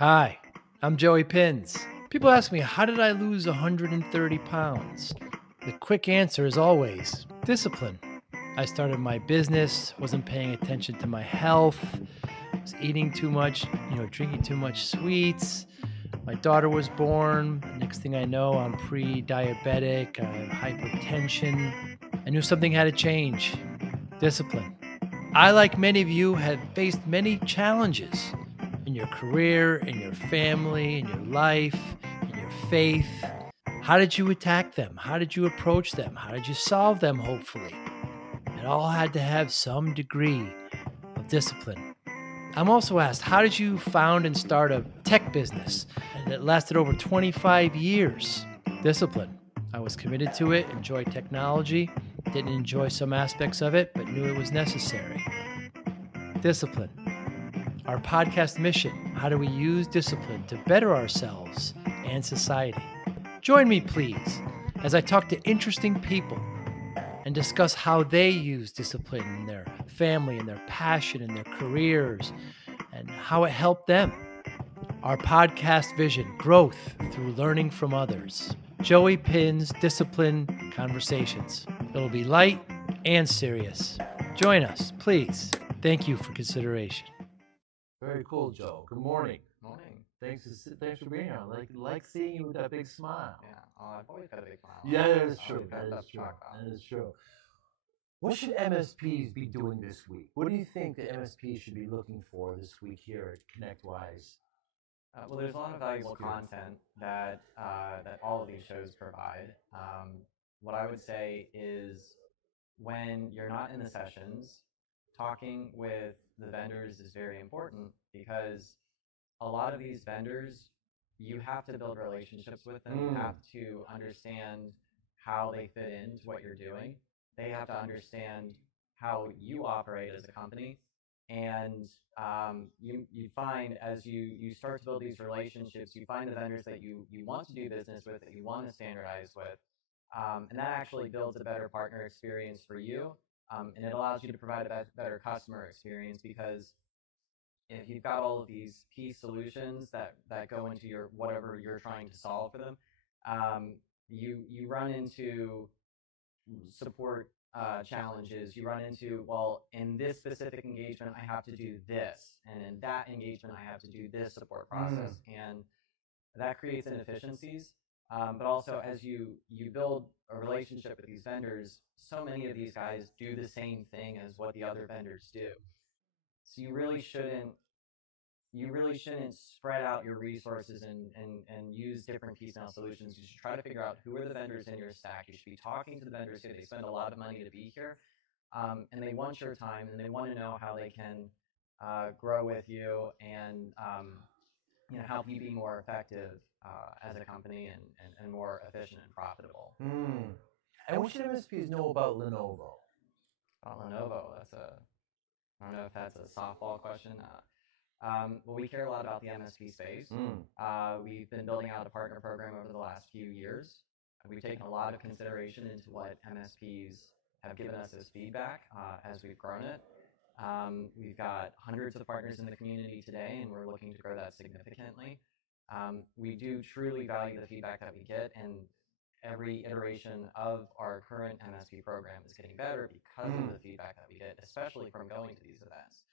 Hi, I'm Joey Pinz. People ask me, how did I lose 130 pounds? The quick answer is always discipline. I started my business, wasn't paying attention to my health, was eating too much, drinking too much sweets. My daughter was born. Next thing I know, I'm pre-diabetic, I have hypertension. I knew something had to change. Discipline. I, like many of you, have faced many challenges in your career, in your family, in your life, in your faith. How did you attack them? How did you approach them? How did you solve them, hopefully? It all had to have some degree of discipline. I'm also asked, how did you found and start a tech business that lasted over 25 years? Discipline. I was committed to it, enjoyed technology, didn't enjoy some aspects of it, but knew it was necessary. Discipline. Our podcast mission: how do we use discipline to better ourselves and society? Join me, please, as I talk to interesting people and discuss how they use discipline in their family, in their passion, in their careers, and how it helped them. Our podcast vision: growth through learning from others. Joey Pinz Discipline Conversations. It'll be light and serious. Join us, please. Thank you for consideration. Very cool, Joe. Good morning. Morning. Thanks for being here. Like seeing you with that big smile. Yeah. I've always got a big smile. Yeah, that is I've true. always got That that is true. chocolate. That is true. What should MSPs be doing this week? What do you think the MSPs should be looking for this week here at ConnectWise? Well, there's a lot of valuable content that all of these shows provide. What I would say is when you're not in the sessions, talking with the vendors is very important because a lot of these vendors, you have to build relationships with them. You have to understand how they fit into what you're doing. They have to understand how you operate as a company. And you find as you start to build these relationships, you find the vendors that you want to do business with, that you want to standardize with. And that actually builds a better partner experience for you. And it allows you to provide a better customer experience because if you've got all of these key solutions that go into your whatever you're trying to solve for them, you run into support challenges. You run into, well, in this specific engagement, I have to do this, and in that engagement, I have to do this support process, and that creates inefficiencies. But also, as you build a relationship with these vendors, so many of these guys do the same thing as what the other vendors do. So you really shouldn't spread out your resources and use different piecemeal solutions. You should try to figure out who are the vendors in your stack. You should be talking to the vendors here. They spend a lot of money to be here, and they want your time, and they want to know how they can grow with you and help you be more effective as a company and more efficient and profitable. And what should MSPs know about Lenovo? Lenovo, I don't know if that's a softball question. Well, we care a lot about the MSP space. We've been building out a partner program over the last few years. We've taken a lot of consideration into what MSPs have given us as feedback as we've grown it. We've got hundreds of partners in the community today, and we're looking to grow that significantly. We do truly value the feedback that we get, and every iteration of our current MSP program is getting better because of the feedback that we get, especially from going to these events.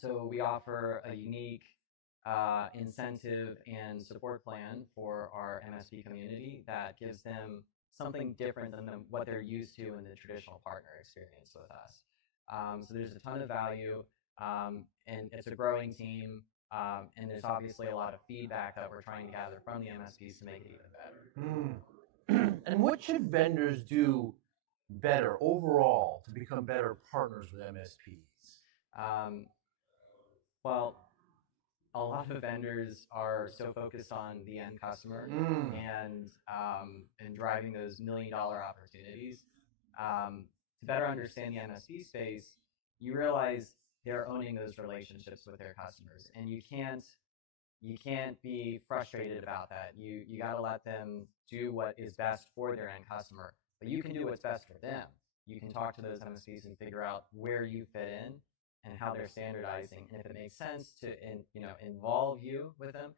So we offer a unique incentive and support plan for our MSP community that gives them something different than what they're used to in the traditional partner experience with us. So there's a ton of value, and it's a growing team, and there's obviously a lot of feedback that we're trying to gather from the MSPs to make it even better. And what should vendors do better overall to become better partners with MSPs? Well, a lot of vendors are so focused on the end customer and driving those $1 million opportunities. To better understand the MSP space, you realize they're owning those relationships with their customers, and you can't be frustrated about that. You got to let them do what is best for their end customer, but you can do what's best for them. You can talk to those MSPs and figure out where you fit in and how they're standardizing, and if it makes sense to involve you with them.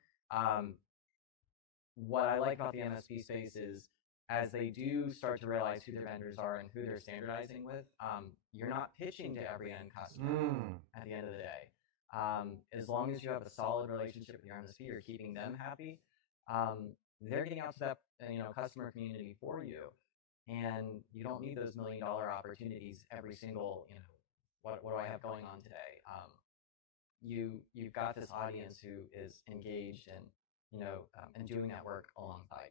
What I like about the MSP space is as they do start to realize who their vendors are and who they're standardizing with, you're not pitching to every end customer at the end of the day. As long as you have a solid relationship with your MSP, you're keeping them happy. They're getting out to that customer community for you, and you don't need those $1 million opportunities every single what do I have going on today. You've got this audience who is engaged and doing that work alongside.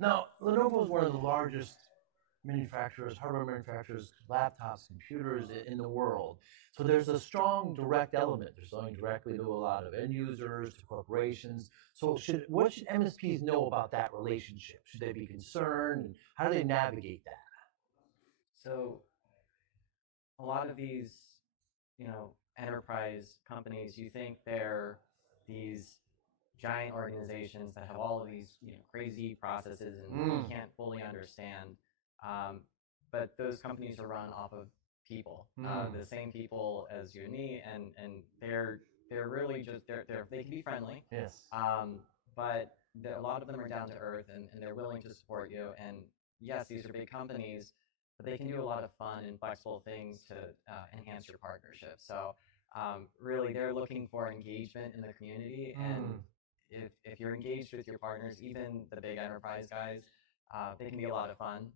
Now, Lenovo is one of the largest manufacturers, hardware manufacturers, laptops, computers in the world. So there's a strong direct element. They're selling directly to a lot of end users, to corporations. So what should MSPs know about that relationship? Should they be concerned? And how do they navigate that? So a lot of these, enterprise companies, you think they're these giant organizations that have all of these crazy processes and you can't fully understand. But those companies are run off of people, the same people as you and me, and they're really just they can be friendly. Yes. But a lot of them are down to earth and they're willing to support you. And yes, these are big companies, but they can do a lot of fun and flexible things to enhance your partnership. So really, they're looking for engagement in the community, and if you're engaged with your partners, even the big enterprise guys, they can be a lot of fun,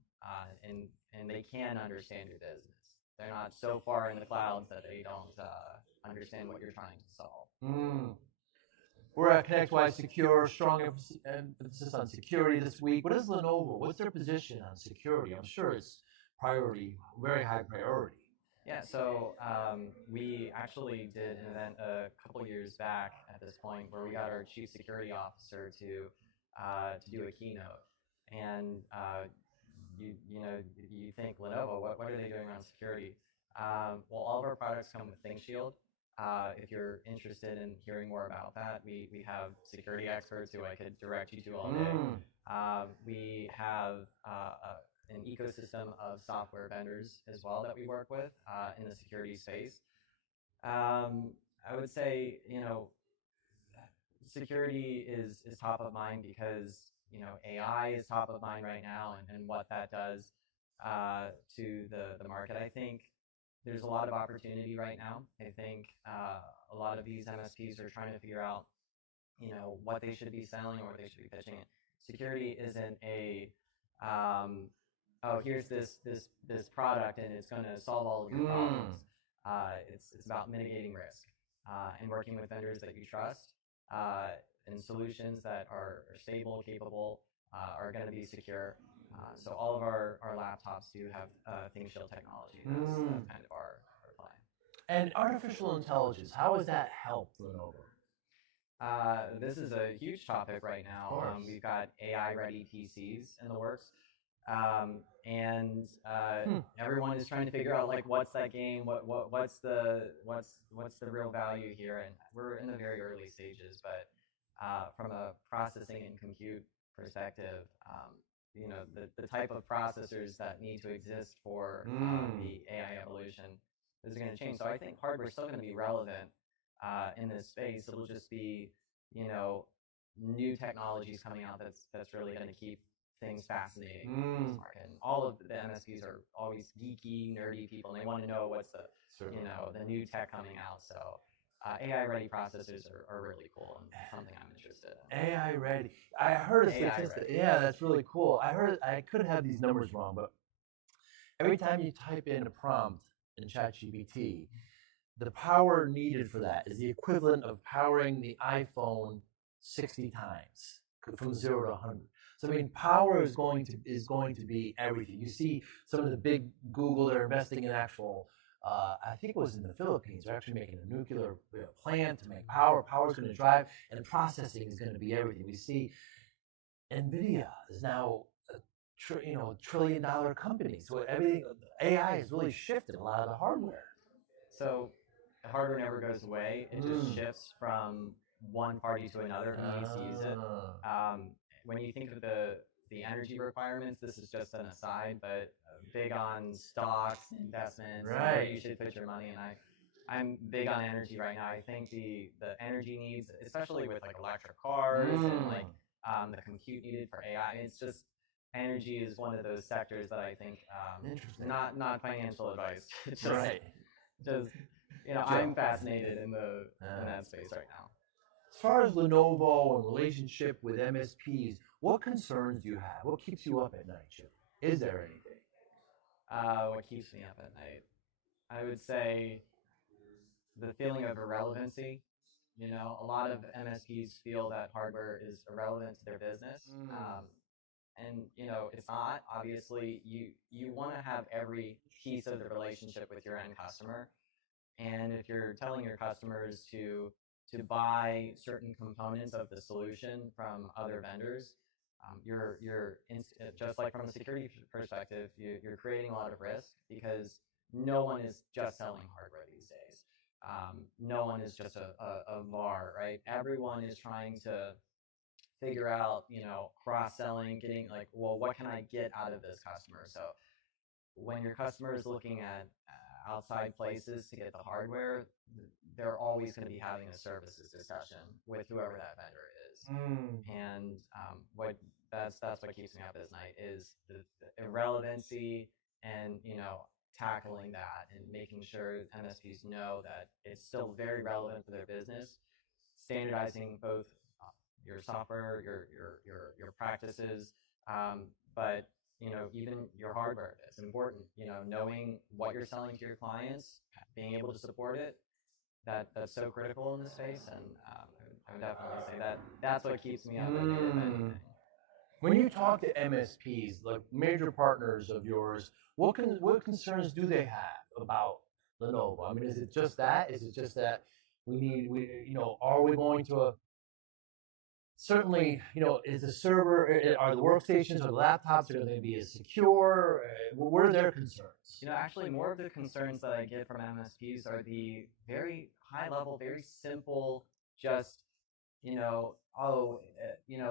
and they can understand your business. They're not so far in the clouds that they don't understand what you're trying to solve. We're at ConnectWise Secure, strong emphasis on security this week. What is Lenovo? What's their position on security? I'm sure it's priority, very high priority. Yeah, so we actually did an event a couple years back at this point where we got our chief security officer to do a keynote, and you think Lenovo, what are they doing around security? Well, all of our products come with ThinkShield. If you're interested in hearing more about that, we have security experts who I could direct you to all day. We have an ecosystem of software vendors as well that we work with in the security space. I would say, security is top of mind because, AI is top of mind right now and what that does to the market. I think there's a lot of opportunity right now. I think a lot of these MSPs are trying to figure out, what they should be selling or what they should be pitching. Security isn't a oh, here's this product and it's going to solve all of your problems. It's about mitigating risk and working with vendors that you trust and solutions that are stable, capable, are going to be secure. So all of our laptops do have ThinkShield technology. That's kind of our plan. And artificial intelligence, how has that helped Lenovo? This is a huge topic right now. We've got AI-ready PCs in the works. And everyone is trying to figure out what's that game, what's the real value here, and we're in the very early stages. But from a processing and compute perspective, the type of processors that need to exist for the AI evolution is going to change. So I think hardware is still going to be relevant in this space. It'll just be new technologies coming out that's really going to keep things fascinating in this market. And all of the MSPs are always geeky, nerdy people, and they want to know what's the new tech coming out. So AI-ready processors are really cool and something I'm interested in. AI-ready. I heard a statistic. Yeah, that's really cool. I could have these numbers wrong, but every time you type in a prompt in ChatGPT, the power needed for that is the equivalent of powering the iPhone 60 times from 0 to 100. So I mean, power is going to be everything. You see some of the big Google, they're investing in actual, I think it was in the Philippines, they're actually making a nuclear plant to make power. Power is going to drive, and processing is going to be everything. We see NVIDIA is now a $1 trillion company. So everything, AI has really shifted a lot of the hardware. So hardware never goes away. It just shifts from one party to another who needs to use it. When you think of the the energy requirements. This is just an aside, but big on stocks, investments, where you should put your money. And I'm big on energy right now. I think the energy needs, especially with like electric cars and like the compute needed for AI, it's just energy is one of those sectors that I think not financial advice, just just I'm fascinated in that space right now. As far as Lenovo and relationship with MSPs, what concerns do you have? What keeps you up at night, Chip? Is there anything? What keeps me up at night? I would say the feeling of irrelevancy. A lot of MSPs feel that hardware is irrelevant to their business. And it's not. Obviously, you want to have every piece of the relationship with your end customer. And if you're telling your customers to buy certain components of the solution from other vendors, just like from a security perspective, you're creating a lot of risk because no one is just selling hardware these days. No one is just a VAR, right? Everyone is trying to figure out, cross-selling, getting like, well, what can I get out of this customer? So when your customer is looking at outside places to get the hardware, they're always going to be having a services discussion with whoever that vendor is. And that's what keeps me up at night is the irrelevancy and tackling that and making sure MSPs know that it's still very relevant for their business, standardizing both your software, your practices, but even your hardware is important. Knowing what you're selling to your clients, being able to support it, that's so critical in this space. And I would definitely say that's what keeps me up at night, if anything. When you talk to MSPs, like major partners of yours, what concerns do they have about Lenovo? I mean, is it just that? Is it just that are we going to a certainly, is the server, are the workstations or the laptops are going to be as secure? What are their concerns? Actually, more of the concerns that I get from MSPs are the very high level, very simple, just,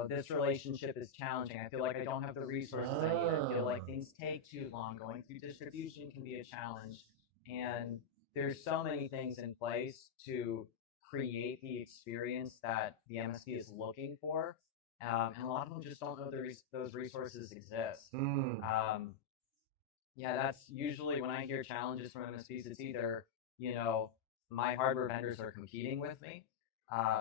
this relationship is challenging. I feel like I don't have the resources I need. I feel like things take too long. Going through distribution can be a challenge. And there's so many things in place to create the experience that the MSP is looking for. And a lot of them just don't know those resources exist. That's usually when I hear challenges from MSPs, it's either, my hardware vendors are competing with me,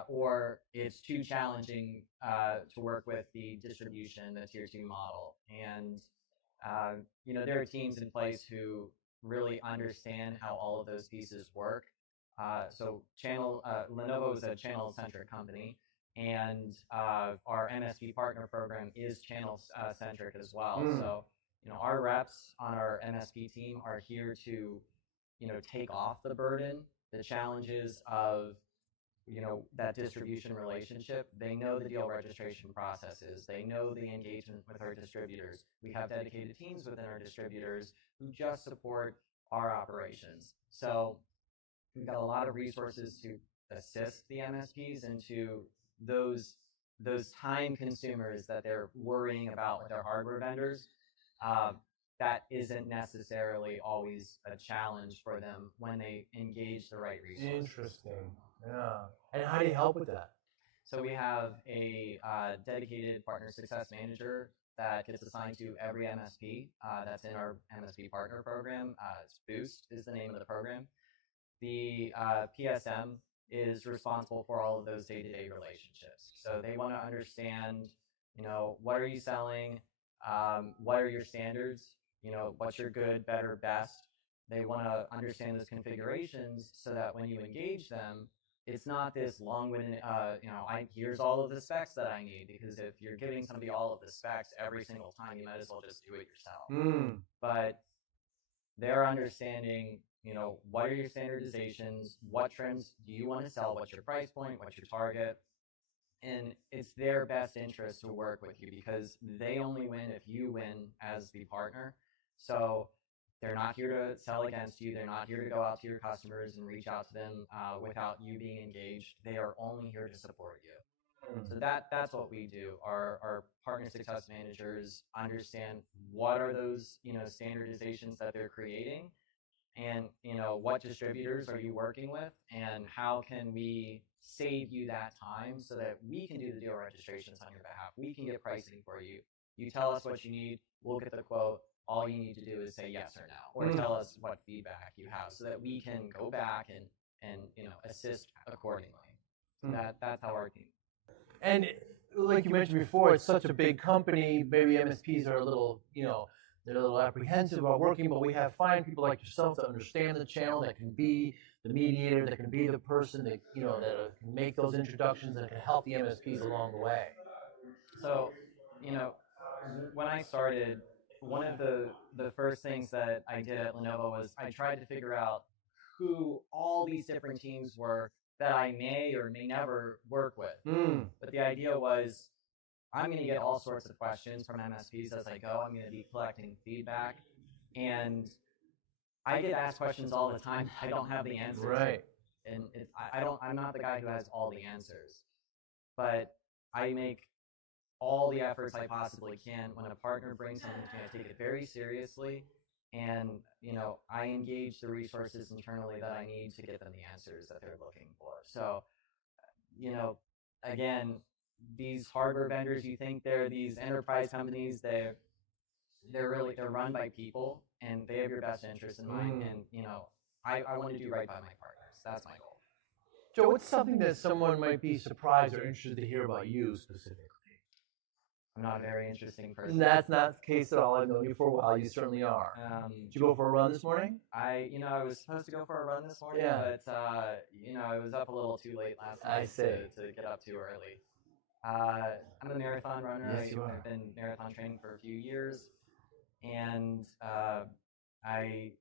or it's too challenging to work with the distribution, the tier 2 model. And, there are teams in place who really understand how all of those pieces work. So Lenovo is a channel-centric company, and our MSP partner program is channel-centric as well. So, our reps on our MSP team are here to, take off the burden, the challenges of, that distribution relationship. They know the deal registration processes. They know the engagement with our distributors. We have dedicated teams within our distributors who just support our operations. So we've got a lot of resources to assist the MSPs into those time consumers that they're worrying about with their hardware vendors. That isn't necessarily always a challenge for them when they engage the right resources. Interesting. Yeah. And how do you help with that? So we have a dedicated partner success manager that gets assigned to every MSP that's in our MSP partner program. It's Boost is the name of the program. The PSM is responsible for all of those day-to-day relationships. So they want to understand, what are you selling? What are your standards? What's your good, better, best? They want to understand those configurations so that when you engage them, it's not this long-winded, here's all of the specs that I need, because if you're giving somebody all of the specs every single time, you might as well just do it yourself. But they're understanding, what are your standardizations? What trends do you want to sell? What's your price point? What's your target? And it's their best interest to work with you because they only win if you win as the partner. So they're not here to sell against you. They're not here to go out to your customers and reach out to them without you being engaged. They are only here to support you. So that's what we do. Our partner success managers understand what are those, standardizations that they're creating, and what distributors are you working with, and how can we save you that time so that we can do the deal registrations on your behalf. We can get pricing for you. You tell us what you need, we'll get the quote. All you need to do is say yes or no, or tell us what feedback you have so that we can go back and assist accordingly. So that's how our team. And like you mentioned before, it's such a big company. Maybe MSPs are a little, they're a little apprehensive about working, but we have fine people like yourself that understand the channel, that can be the mediator, that can be the person that, that can make those introductions, that can help the MSPs along the way. So, when I started, one of the first things that I did at Lenovo was I tried to figure out who all these different teams were that I may or may never work with. But the idea was, I'm going to get all sorts of questions from MSPs as I go. I'm going to be collecting feedback, and I get asked questions all the time I don't have the answers. Right. And I'm not the guy who has all the answers, but I make all the efforts I possibly can. When a partner brings something to me, I take it very seriously, and I engage the resources internally that I need to get them the answers that they're looking for. So, again, these hardware vendors, you think they're these enterprise companies, they're run by people, and they have your best interest in mind. And I want to do right by my partners. That's my goal. Joe, what's something that someone might be surprised or interested to hear about you specifically? I'm not a very interesting person. That's not the case at all. I've known you for a while. You certainly are. Did you go for a run this morning? I was supposed to go for a run this morning, but I was up a little too late last night to get up too early. I'm a marathon runner. Yes, you are. I've been marathon training for a few years, and I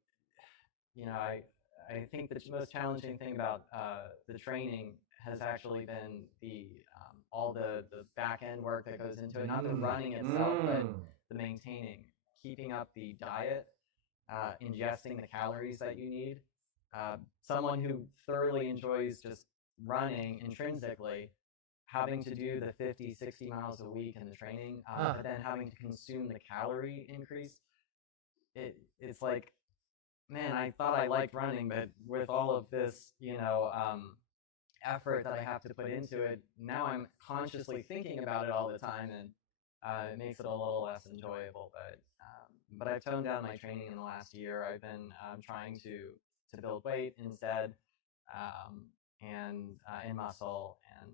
think the most challenging thing about the training has actually been all the back end work that goes into it, not the running itself, but the maintaining, keeping up the diet, ingesting the calories that you need. Someone who thoroughly enjoys just running intrinsically, having to do the 50, 60 miles a week in the training, but then having to consume the calorie increase, it's like, man, I thought I liked running, but with all of this, effort that I have to put into it, now I'm consciously thinking about it all the time, and it makes it a little less enjoyable. But I've toned down my training in the last year. I've been trying to build weight instead, and in muscle, and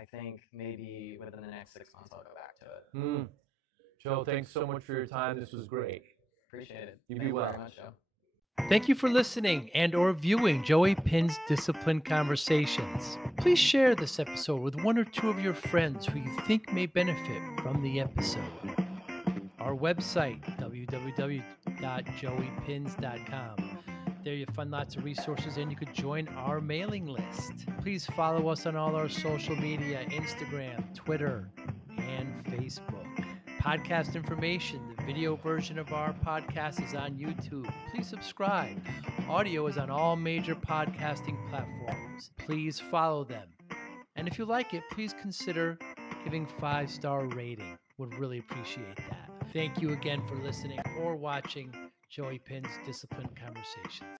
I think maybe within the next 6 months I'll go back to it. Joe, thanks so much for your time. This was great. Appreciate it. You Thank be well. you very much, Joe. Thank you for listening and or viewing Joey Pinz Discipline Conversations. Please share this episode with one or two of your friends who you think may benefit from the episode. Our website, www.joeypinz.com. There you'll find lots of resources, and you could join our mailing list. Please follow us on all our social media, Instagram, Twitter, and Facebook. Podcast information, the video version of our podcast is on YouTube. Please subscribe. Audio is on all major podcasting platforms. Please follow them. And if you like it, please consider giving 5-star rating. Would really appreciate that. Thank you again for listening or watching Joey Pinz Discipline Conversations.